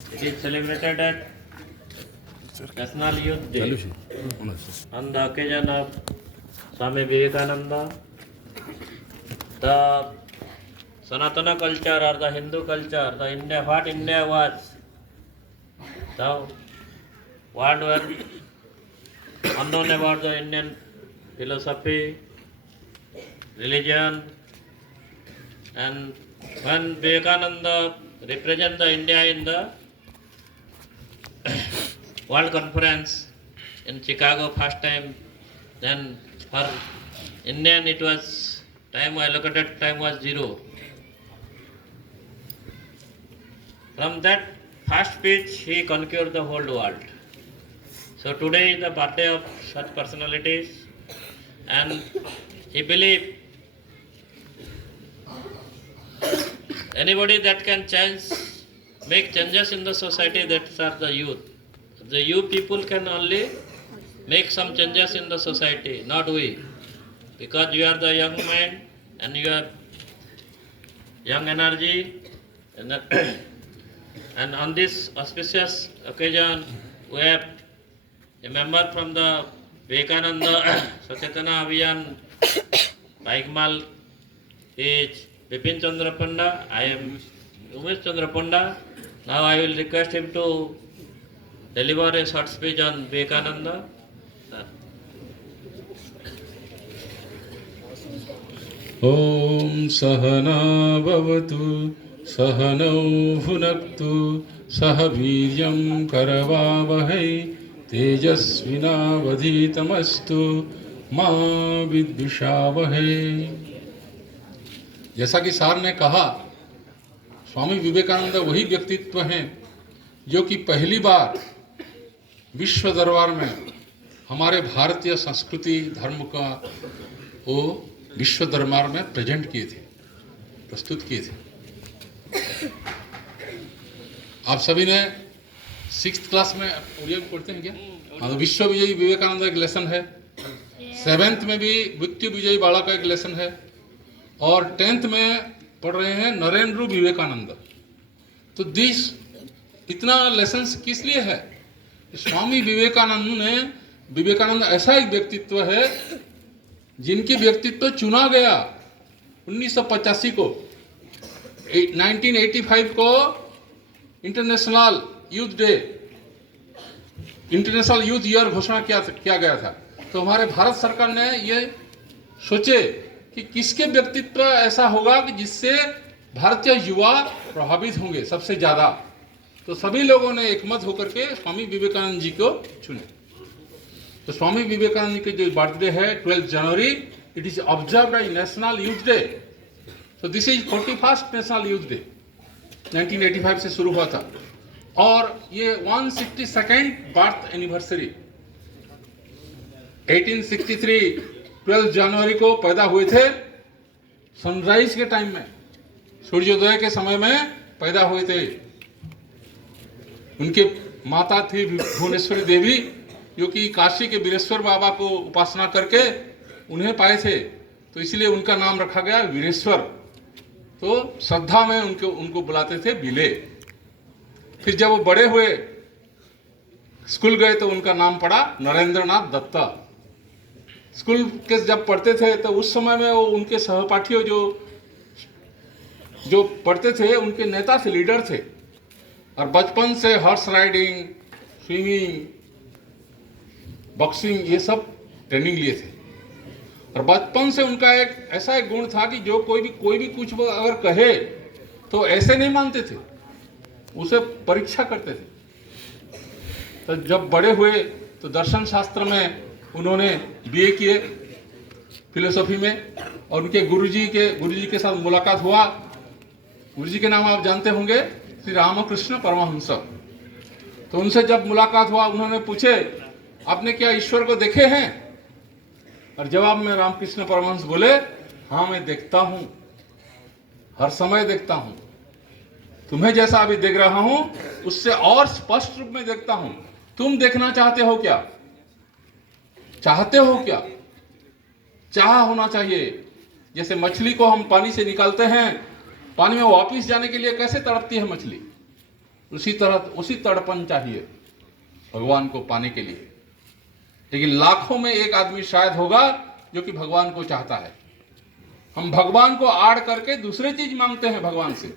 It is celebrated at National Youth Day on the occasion of Swami Vivekananda. The Sanatana culture or the Hindu culture, the India, what India was, the what were unknown about the Indian philosophy, religion, and when Vivekananda represent the India in the World Conference in Chicago first time, then for Indian it was time allocated time was 0. From that first speech he conquered the whole world. So today is the birthday of such personalities, and he believed anybody that can make changes in the society, that are the youth. The youth people can only make some changes in the society, not we. Because you are the young mind and you have young energy. And on this auspicious occasion, we have a member from the Vivekananda Sachetana Abhiyan, Baikmal, is Bipin Chandra Panda. I am Umesh Chandra Panda. Now I will request him to deliver a short speech on Vivekananda. Om Sahana Bhavatu Sahanau Bhunaktu Sahaviryam Karavavahai Tejasvinavadhitamastu Ma Vidvishavahai। जैसा कि सार ने कहा, स्वामी विवेकानंद वही व्यक्तित्व हैं जो कि पहली बार विश्व दरबार में हमारे भारतीय संस्कृति धर्म का वो विश्व दरबार में प्रेजेंट किए थे, प्रस्तुत किए थे। आप सभी ने 6th क्लास में उड़िया में पढ़ते हैं क्या? हाँ, तो विश्व विजयी विवेकानंद एक लेसन है। 7th में भी मृत्यु विजयी बाला का एक लेसन है, और 10th में पढ़ रहे हैं नरेंद्र विवेकानंद। तो इतना लेसन्स किस लिए है? स्वामी विवेकानंद ऐसा एक व्यक्तित्व है जिनकी व्यक्तित्व चुना गया 1985 को, 1985 को international youth day, international youth year घोषणा किया गया था। तो हमारे भारत सरकार ने ये सोचे कि किसके व्यक्तित्व ऐसा होगा कि जिससे भारतीय युवा प्रभावित होंगे सबसे ज्यादा। तो सभी लोगों ने एकमत होकर के स्वामी विवेकानंद जी को चुने। तो स्वामी विवेकानंद जी की जो बर्थडे है 12 जनवरी, it is observed as national youth day. So this is 41st national youth day, 1985 से शुरू हुआ था, और ये 162nd बर्थ एनिवर्सरी 1863 12 जनवरी को पैदा हुए थे। सनराइज के टाइम में, सूर्योदय के समय में पैदा हुए थे। उनके माता थी भुवनेश्वरी देवी, जो कि काशी के वीरेश्वर बाबा को उपासना करके उन्हें पाए थे, तो इसलिए उनका नाम रखा गया वीरेश्वर। तो श्रद्धा में उनको बुलाते थे बिले। फिर जब वो बड़े हुए, स्कूल गए, तो उनका नाम पड़ा नरेंद्रनाथ दत्ता। स्कूल के जब पढ़ते थे तो उस समय में वो उनके सहपाठियों जो पढ़ते थे उनके नेता थे, लीडर थे। और बचपन से हॉर्स राइडिंग, स्विमिंग, बॉक्सिंग, ये सब ट्रेनिंग लिए थे। और बचपन से उनका एक ऐसा एक गुण था कि जो कोई भी कुछ अगर कहे तो ऐसे नहीं मानते थे, उसे परीक्षा करते थे। तो जब बड़े हुए तो दर्शन शास्त्र में उन्होंने बीए किए, फिलोसॉफी में, और उनके गुरुजी के साथ मुलाकात हुआ। गुरुजी के नाम आप जानते होंगे, श्री रामकृष्ण परमहंस। तो उनसे जब मुलाकात हुआ, उन्होंने पूछे, आपने क्या ईश्वर को देखे हैं? और जवाब में रामकृष्ण परमहंस बोले, हाँ मैं देखता हूं, हर समय देखता हूं। तुम्हें जैसा अभी देख रहा हूं उससे और स्पष्ट रूप में देखता हूं। तुम देखना चाहते हो क्या? चाहते हो क्या? चाह होना चाहिए। जैसे मछली को हम पानी से निकालते हैं, पानी में वापस जाने के लिए कैसे तड़पती है मछली? उसी तरह उसी तड़पन चाहिए भगवान को पाने के लिए। लेकिन लाखों में एक आदमी शायद होगा जो कि भगवान को चाहता है। हम भगवान को आड़ करके दूसरे चीज मांगते हैं भगवान से,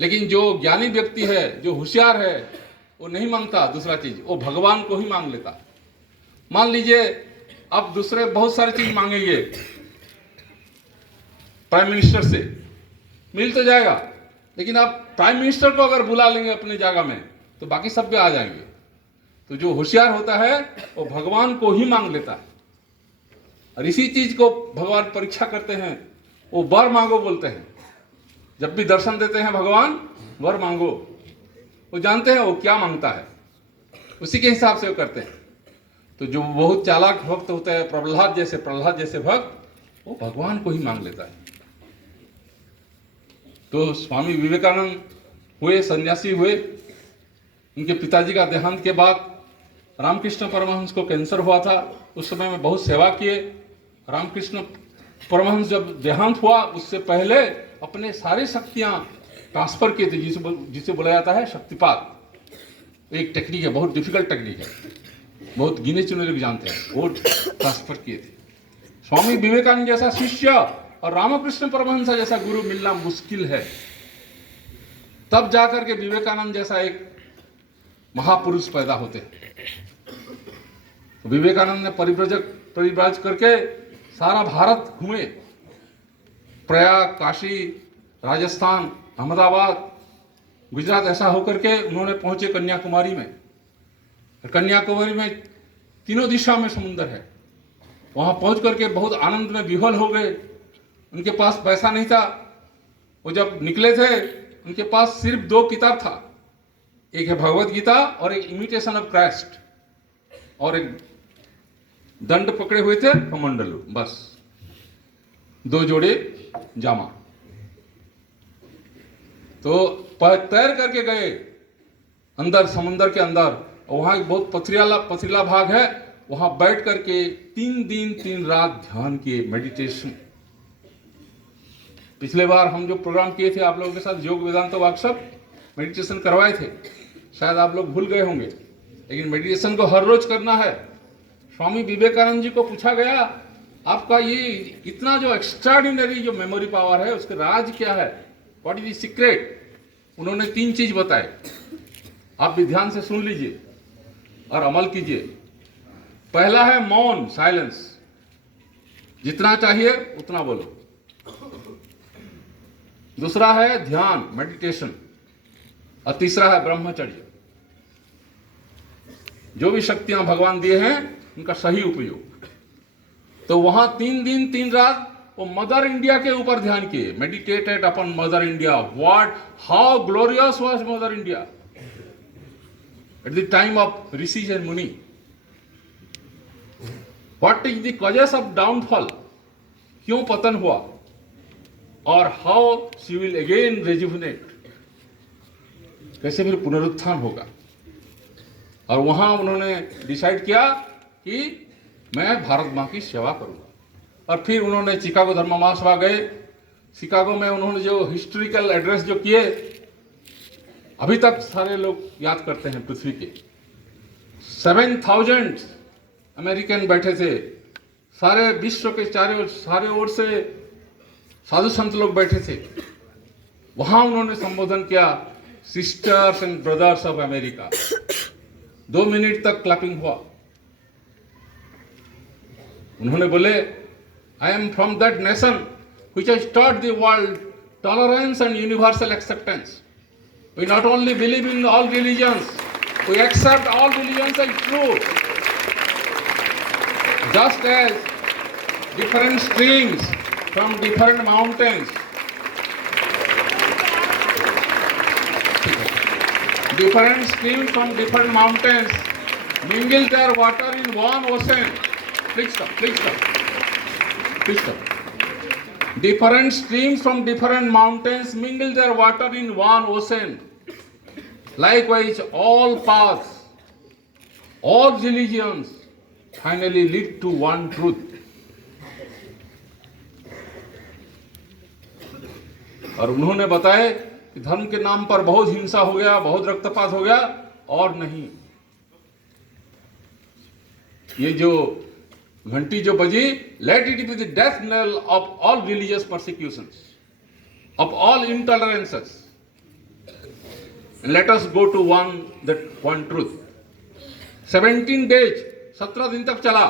लेकिन जो ज्ञानी व्यक्ति है, जो होशियार है, वो नहीं मांगता दूसरा चीज, वो भगवान को ही मांग लेता। मान लीजिए अब दूसरे बहुत सारी चीज मांगेंगे प्राइम मिनिस्टर से, मिल तो जाएगा, लेकिन आप प्राइम मिनिस्टर को अगर बुला लेंगे अपनी जगह में तो बाकी सब भी आ जाएंगे। तो जो होशियार होता है वो भगवान को ही मांग लेता है। और इसी चीज को भगवान परीक्षा करते हैं, वो वर मांगो बोलते हैं। जब भी दर्शन देते हैं भगवान, वर मांगो, वो जानते हैं वो क्या मांगता है, उसी के हिसाब से वो करते हैं। तो जो बहुत चालाक भक्त होता है, प्रहलाद जैसे भक्त, वो भगवान को ही मांग लेता है। तो स्वामी विवेकानंद हुए, सन्यासी हुए, उनके पिताजी का देहांत के बाद रामकृष्ण परमहंस को कैंसर हुआ था। उस समय में बहुत सेवा किए। रामकृष्ण परमहंस जब देहांत हुआ उससे पहले अपने सारी शक्तियां ट्रांसफर किए थे, जिसे बोला जाता है शक्तिपात। एक टेक्निक है, बहुत डिफिकल्ट टेक्निक है, बहुत गिने चुने लोग जानते हैं, वो ट्रांसफर किए थे। स्वामी विवेकानंद जैसा शिष्य और रामकृष्ण परमहंस जैसा गुरु मिलना मुश्किल है। तब जाकर के विवेकानंद जैसा एक महापुरुष पैदा होते हैं। विवेकानंद ने परिव्राज करके सारा भारत घूमे, प्रयाग, काशी, राजस्थान, अहमदाबाद, गुजरात, ऐसा होकर के उन्होंने पहुंचे कन्याकुमारी में। कन्याकुमारी में तीनों दिशा में समुद्र है। वहां पहुंच करके बहुत आनंद में विह्वल हो गए। उनके पास पैसा नहीं था। वो जब निकले थे उनके पास सिर्फ 2 किताब था, एक है भगवत गीता और एक इमिटेशन ऑफ क्राइस्ट, और एक दंड पकड़े हुए थे कमंडलू, बस 2 जोड़े जामा। तो तैर करके गए अंदर, समुद्र के अंदर। वहां एक बहुत पथरीला भाग है, वहां बैठ करके 3 दिन 3 रात ध्यान किए, मेडिटेशन। पिछले बार हम जो प्रोग्राम किए थे आप लोगों के साथ, योग वेदांत वर्कशॉप, मेडिटेशन करवाए थे, शायद आप लोग भूल गए होंगे, लेकिन मेडिटेशन को हर रोज करना है। स्वामी विवेकानंद जी को पूछा गया, आपका ये इतना जो एक्स्ट्राऑर्डिनरी जो मेमोरी पावर है, उसका राज क्या है, व्हाट इज द सीक्रेट? उन्होंने 3 चीज बताए। आप भी ध्यान से सुन लीजिए और अमल कीजिए। पहला है मौन, साइलेंस, जितना चाहिए उतना बोलो। दूसरा है ध्यान, मेडिटेशन, और तीसरा है ब्रह्मचर्य। जो भी शक्तियां भगवान दिए हैं उनका सही उपयोग। तो वहां 3 दिन 3 रात वो मदर इंडिया के ऊपर ध्यान किए, मेडिटेटेड अपन mother India. What, how glorious was mother India at the time of rishis and muni. What is the causes of downfall, क्यों पतन हुआ, और how she will again rejuvenate, कैसे फिर पुनरुत्थान होगा। और वहां उन्होंने डिसाइड किया कि मैं भारत मां की सेवा करूंगा। और फिर उन्होंने शिकागो धर्म महासभा गए। शिकागो में उन्होंने जो हिस्टोरिकल एड्रेस जो किए, अभी तक सारे लोग याद करते हैं। पृथ्वी के 7,000 अमेरिकन बैठे थे, सारे विश्व के सारे ओर से साधु संत लोग बैठे थे। वहां उन्होंने संबोधन किया, sisters and brothers of America. 2 minute तक क्लैपिंग हुआ। उन्होंने बोले, I am from that nation which has taught the world tolerance and universal acceptance. We not only believe in all religions, we accept all religions as true. Just as different streams from different mountains, mingle their water in one ocean. Please stop. Different streams from different mountains mingle their water in one ocean. Likewise, all paths, all religions finally lead to one truth. और उन्होंने बताए कि धर्म के नाम पर बहुत हिंसा हो गया, बहुत रक्तपात हो गया, और नहीं। ये जो घंटी जो बजी, let it be the death nail of all religious persecutions, of all intolerances, let us go to one truth. 17 days, 17 दिन तक चला,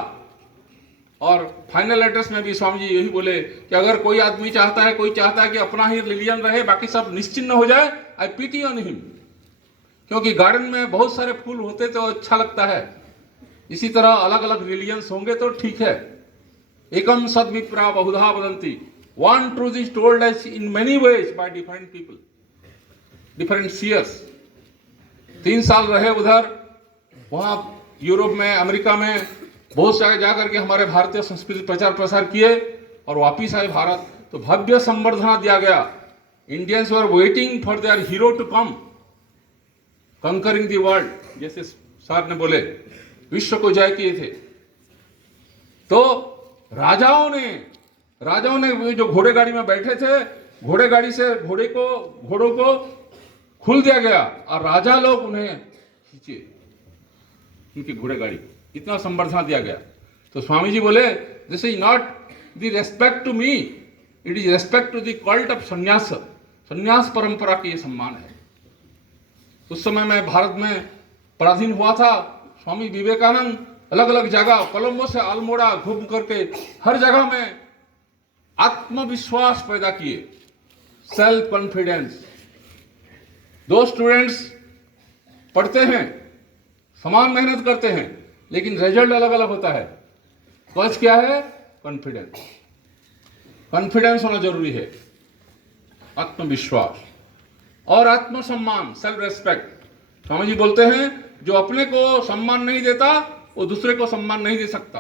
और फाइनल एड्रेस में भी स्वामी जी यही बोले कि अगर कोई आदमी चाहता है, कोई चाहता है कि अपना ही रिलीजन रहे, बाकी सब निश्चिन्न हो जाए, आई पिटी ऑन हिम। क्योंकि गार्डन में बहुत सारे फूल होते तो अच्छा लगता है, इसी तरह अलग अलग रिलीजन्स होंगे तो ठीक है। एकम सद्विप्रा बहुधा वदन्ति, one truth is told as in many ways by different people, different seers. 3 साल रहे उधर, वहां यूरोप में, अमेरिका में बहुत सारे जाकर के हमारे भारतीय संस्कृति प्रचार प्रसार किए, और वापिस आए भारत तो भव्य संबर्धना दिया गया। Indians were waiting for their hero to come, conquering the world, जैसे सर ने बोले, विश्व को जय किए थे। तो राजाओं ने वो जो घोड़े गाड़ी में बैठे थे, घोड़े गाड़ी से घोड़ों को खुल दिया गया, और राजा लोग उन्हें खींचे, उनकी घोड़े गाड़ी, इतना संबर्धना दिया गया। तो स्वामी जी बोले, this is not the respect to me, it is respect to the cult of sannyas, संन्यास परंपरा की ये सम्मान है। उस समय मैं भारत में पराधीन हुआ था, स्वामी विवेकानंद अलग अलग जगह, कोलंबो से अल्मोड़ा घूम करके हर जगह में आत्मविश्वास पैदा किए, सेल्फ कॉन्फिडेंस। 2 स्टूडेंट्स पढ़ते हैं, समान मेहनत करते हैं, लेकिन रिजल्ट अलग अलग होता है। फर्स्ट क्या है? कॉन्फिडेंस। कॉन्फिडेंस होना जरूरी है, आत्मविश्वास और आत्मसम्मान, सेल्फ रेस्पेक्ट। स्वामी जी बोलते हैं, जो अपने को सम्मान नहीं देता वो दूसरे को सम्मान नहीं दे सकता।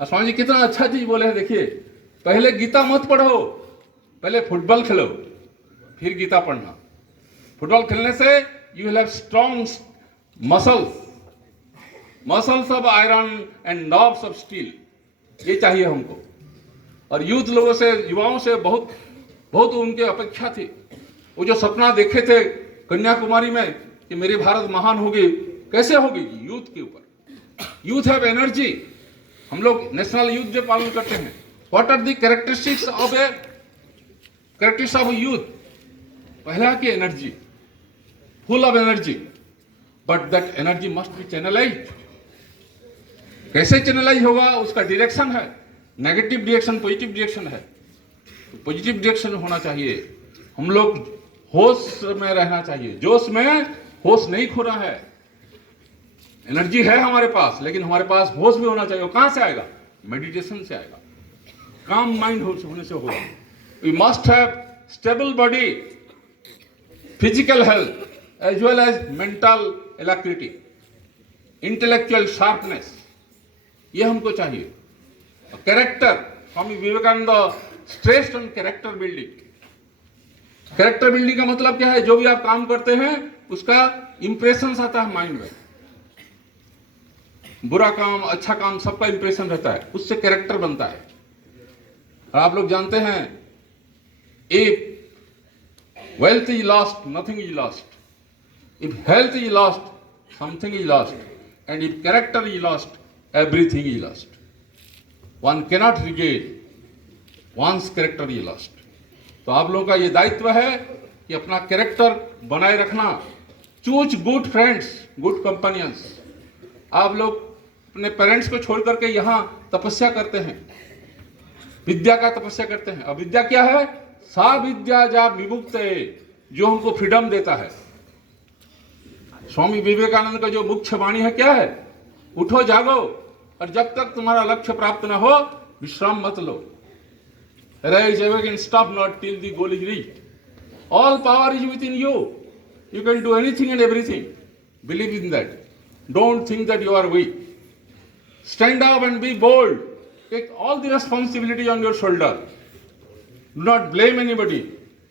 और स्वामी जी कितना अच्छा चीज बोले हैं, देखिए, पहले गीता मत पढ़ो, पहले फुटबॉल खेलो, फिर गीता पढ़ना। फुटबॉल खेलने से you will have strong muscles of iron and nerves of steel, ये चाहिए हमको। और यूथ लोगों से, युवाओं से बहुत उनके अपेक्षा थी। वो जो सपना देखे थे कन्याकुमारी में कि मेरी भारत महान होगी, कैसे होगी? यूथ के ऊपर। Youth have energy. हम लोग नेशनल यूथ डे पालन करते हैं। What are the characteristics of youth? पहला की energy, full of energy, but that energy must be channelized. कैसे चैनलाइज होगा? उसका डायरेक्शन है, नेगेटिव डायरेक्शन, पॉजिटिव डायरेक्शन है। तो पॉजिटिव डायरेक्शन होना चाहिए। हम लोग होश में रहना चाहिए, जोश में होश नहीं खोना है। एनर्जी है हमारे पास, लेकिन हमारे पास होश भी होना चाहिए। वो कहां से आएगा? मेडिटेशन से आएगा, काम माइंड होने से होगा। We must have stable body, physical health as well as mental alacrity, intellectual sharpness, ये हमको चाहिए। Character, Swami Vivekananda stressed on character building. Character building का मतलब क्या है? जो भी आप काम करते हैं उसका इंप्रेशन आता है माइंड में। बुरा काम, अच्छा काम, सबका इंप्रेशन रहता है, उससे कैरेक्टर बनता है। और आप लोग जानते हैं, if wealth is lost, nothing is lost. If health is lost, something is lost, and if character is lost, everything is lost. One cannot regain one's character is lost. तो आप लोगों का ये दायित्व है कि अपना कैरेक्टर बनाए रखना। Choose good friends, good companions. आप लोग अपने पेरेंट्स को छोड़ करके यहाँ तपस्या करते हैं, विद्या का तपस्या करते हैं। अब विद्या क्या है? सा विद्या जा विमुक्त, जो हमको फ्रीडम देता है। स्वामी विवेकानंद का जो मुख्य वाणी है क्या है? उठो जागो, और जब तक तुम्हारा लक्ष्य प्राप्त न हो विश्राम मत लो। Rise awake and stop not till the goal is reached. All power is within you. You can do anything and everything. Believe in that. Don't think that you are weak. Stand up and be bold. Take all the responsibility on your shoulder. Do not blame anybody.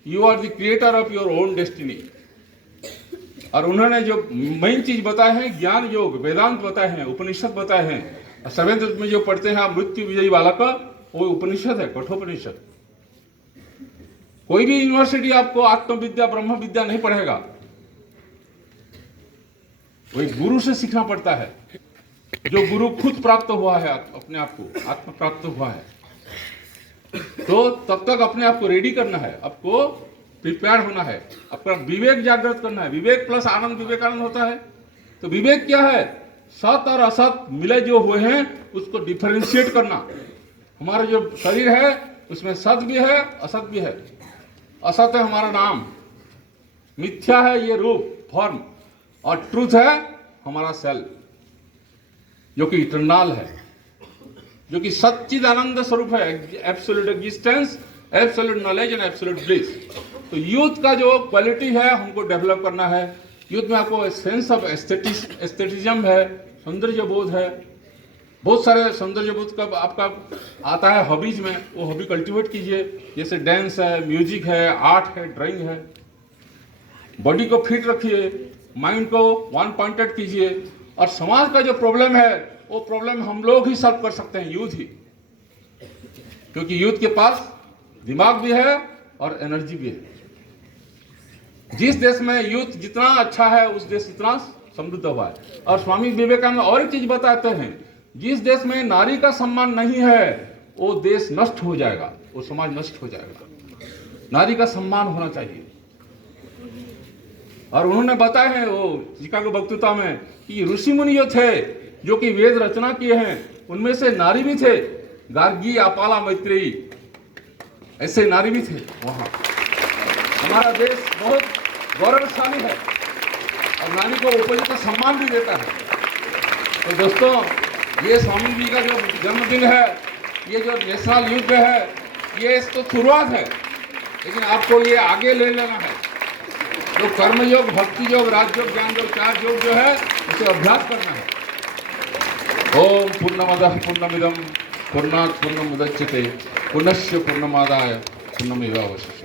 You are the creator of your own destiny. और उन्होंने जो main चीज बताए हैं, ज्ञान योग, वेदांत बताए हैं, उपनिषद बताए हैं। और सेवेंथ में जो पढ़ते हैं आप, मृत्यु विजयी बालक, वो उपनिषद है, कठोपनिषद। कोई भी यूनिवर्सिटी आपको आत्मविद्या ब्रह्म विद्या नहीं पढ़ेगा, वही गुरु से सीखना पड़ता है। जो गुरु खुद प्राप्त हुआ है, अपने आप को आत्म प्राप्त हुआ है, तो तब तक अपने आप को रेडी करना है, आपको प्रिपेयर होना है, अपना विवेक जागृत करना है। विवेक प्लस आनंद विवेकानंद होता है। तो विवेक क्या है? सत और असत मिले जो हुए हैं उसको डिफरेंशिएट करना। हमारा जो शरीर है उसमें सत भी है, असत भी है। असत है हमारा नाम, मिथ्या है ये रूप फॉर्म, और ट्रूथ है हमारा सेल जो कि इटर्नल है, जो कि सच्चिदानंद स्वरूप है, absolute existence, absolute knowledge and absolute bliss. तो यूथ का जो क्वालिटी है हमको डेवलप करना है। यूथ में आपको सेंस ऑफ एस्थेटिज्म है, सौंदर्य बोध है, बहुत सारे सौंदर्य बोध का आपका आता है हॉबीज में, वो हॉबी कल्टीवेट कीजिए। जैसे डांस है, म्यूजिक है, आर्ट है, ड्राइंग है। बॉडी को फिट रखिए, माइंड को वन पॉइंटेड कीजिए। और समाज का जो प्रॉब्लम है वो प्रॉब्लम हम लोग ही सॉल्व कर सकते हैं, यूथ ही, क्योंकि यूथ के पास दिमाग भी है और एनर्जी भी है। जिस देश में यूथ जितना अच्छा है उस देश इतना समृद्ध हुआ है। और स्वामी विवेकानंद और एक चीज बताते हैं, जिस देश में नारी का सम्मान नहीं है वो देश नष्ट हो जाएगा, वो समाज नष्ट हो जाएगा। नारी का सम्मान होना चाहिए। और उन्होंने बताया है वो शिकागो वक्तृता में कि ऋषि मुनि जो थे जो कि वेद रचना किए हैं उनमें से नारी भी थे, गार्गी, अपाला, मैत्रेयी, ऐसे नारी भी थे वहाँ। हमारा देश बहुत गौरवशाली है और नारी को उपयुक्त सम्मान भी देता है। तो दोस्तों, ये स्वामी जी का जो जन्मदिन है, ये जो नेशनल यूथ डे है, ये तो शुरुआत है, लेकिन आपको ये आगे ले लेना है। जो कर्मयोग, भक्ति योग, राजयोग, ज्ञान योग, 4 योग जो है उसे अभ्यास करना है। ओम पूर्णमदः पूर्णमिदं पूर्णात् पूर्णमुदच्यते पूर्णस्य पूर्णमादाय पूर्णमेवावशिष्यते।